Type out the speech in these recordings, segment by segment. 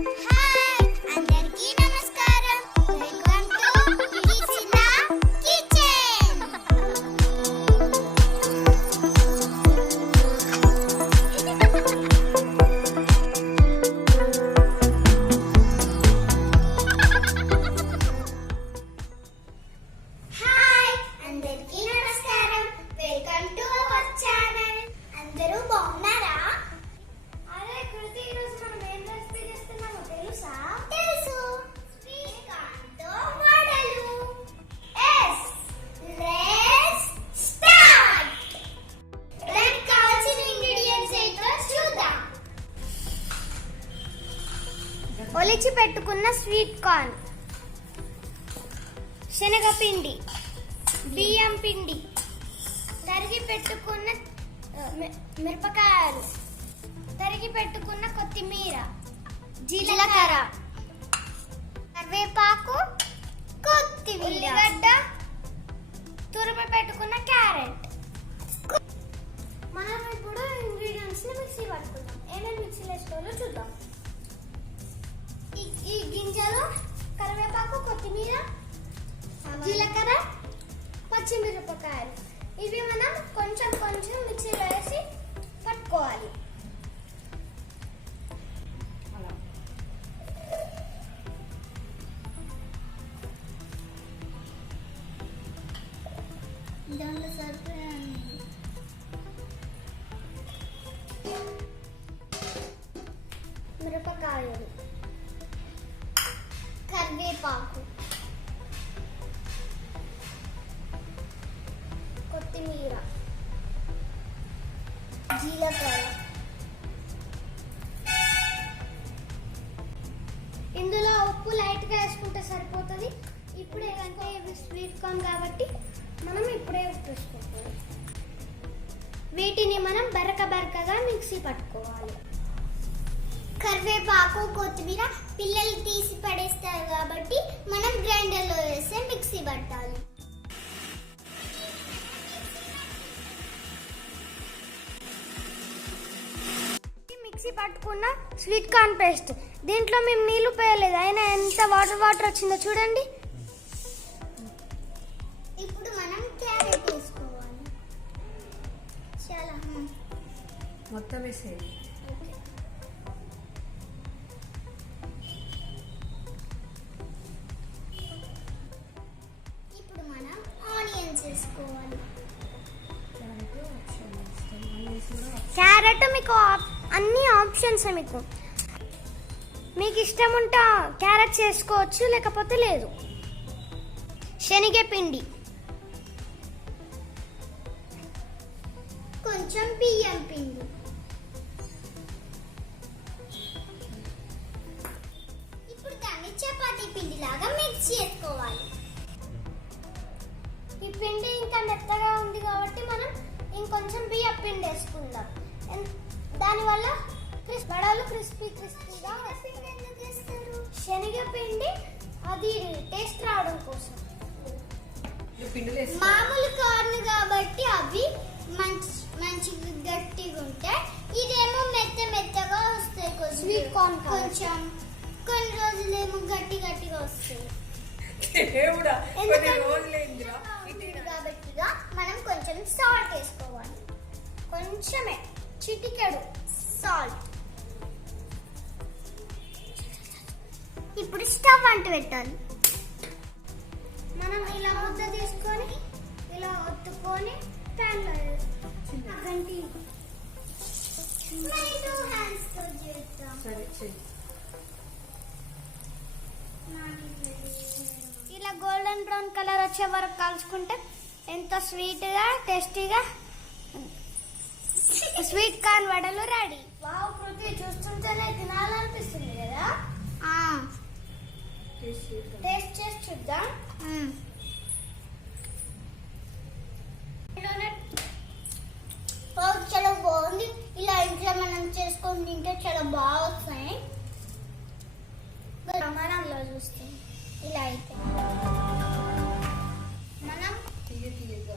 Hi. ఒలిచి పెట్టుకున్న sweet corn. శనగపిండి బియ్యం పిండి తరిగి పెట్టుకున్న మిరపకాయలు తరిగి పెట్టుకున్న కొత్తిమీర జీలకర్ర కరివేపాకు కొత్తిమీర ఉల్లిగడ్డ తురుము పెట్టుకున్న క్యారెట్. మనం ఇప్పుడు ఇంగ్రీడియంట్స్ని మిక్సీ పట్టుకుందాం. ఏమేమి మిక్సీలో వేసుకోవాలో చూద్దాం. కరివేపాకు కొత్తిమీర జీలకర్ర పచ్చిమిరపకాయలు. ఇవి మనం కొంచెం కొంచెం మిక్సీలో వేసి పట్టుకోవాలి. దాంట్లో మిరపకాయలు. కరివేపాకు. కొత్తిమీర. జీలకర్ర. ఇందులో ఉప్పు లైట్గా వేసుకుంటే సరిపోతుంది. ఇప్పుడే ఏదంటే ఇవి స్వీట్ కార్న్ కాబట్టి మనం ఇప్పుడే ఉప్పు వేసుకుంటాం వీటిని మనం బరక బరకగా మిక్సీ పట్టుకోవాలి. కరివేపాకు కొత్తిమీర పిల్లలు తీసి పడేస్తారు కాబట్టి మనం గ్రైండర్లో వేస్తే మిక్సీ పట్టాలి. మిక్సీ పట్టుకున్న స్వీట్ కార్న్ పేస్ట్. దీంట్లో మేము నీళ్ళు పోయలేదు. అయినా ఎంత వాటర్ వాటర్ వచ్చిందో చూడండి. ఇప్పుడు మనం క్యారెట్ వేసుకోవాలి. చాలా మొత్తం వేసేది క్యారెట్ మీకు అన్ని ఆప్షన్స్ మీకు? మీకు ఇష్టం ఉంటా క్యారెట్ చేసుకోవచ్చు లేకపోతే లేదు? శనగపిండి. కొంచెం బియ్యం పిండి. ఇప్పుడు దాన్ని చపాతీ పిండి లాగా మిక్స్ చేసుకోవాలి. ఈ పిండి ఇంకా మెత్తగా ఉంది కాబట్టి మనం ఇంకొంచెం బియ్యం పిండి వేసుకుందాం. దానివల్ల వడలు క్రిస్పీ క్రిస్పీగా శనగపిండి అది టేస్ట్ రావడం కోసం. మామూలు కార్న్ కాబట్టి అవి మంచి మంచి గట్టిగా ఉంటాయి ఇదేమో మెత్త మెత్తగా వస్తాయి కొంచెం. కాబట్టి. కొంచెం కొన్ని రోజులేమో గట్టి గట్టిగా వస్తాయి. దేవుడా కొన్ని రోజులైందిరా. ఇప్పుడు స్టవ్ అంట పెట్టాలి. మనం ఇలా ముద్ద తీసుకొని ఇలా ఒత్తుకొని ప్యాన్లో గంటి ఇలా గోల్డెన్ బ్రౌన్ కలర్ వచ్చే వరకు కాల్చుకుంటే ఎంతో స్వీట్గా టేస్టీగా స్వీట్ కార్న్ వడలు రెడీ వావ్ కృతి చూస్తుంటేనే తినాలనిపిస్తుంది కదా? టేస్ట్ చేసి చూద్దాం. చాలా బాగుంది. ఇలా ఇంట్లో మనం చేసుకొని తింటే చాలా బాగా వస్తాయి. ప్రమాణంలో చూస్తే. ఇలా అయితే. మనం. తీయ తీయగా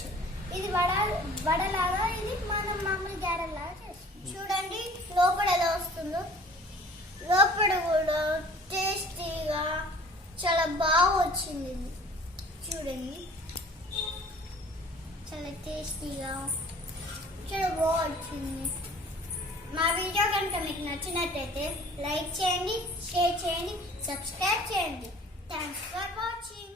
చేసుకోవచ్చు ఇది వడ వడలాగా ఇది మనం మామూలు గ్యారెల్లాగా చేసుకోవచ్చు చూడండి లోపల ఎలా వస్తుందో. లోపల కూడా టేస్టీగా చాలా బాగా వచ్చింది చూడండి. చాలా టేస్టీగా చాలా బాగా వచ్చింది. మా వీడియో కనుక మీకు నచ్చినట్టయితే లైక్ చేయండి షేర్ చేయండి సబ్స్క్రైబ్ చేయండి. Thanks for watching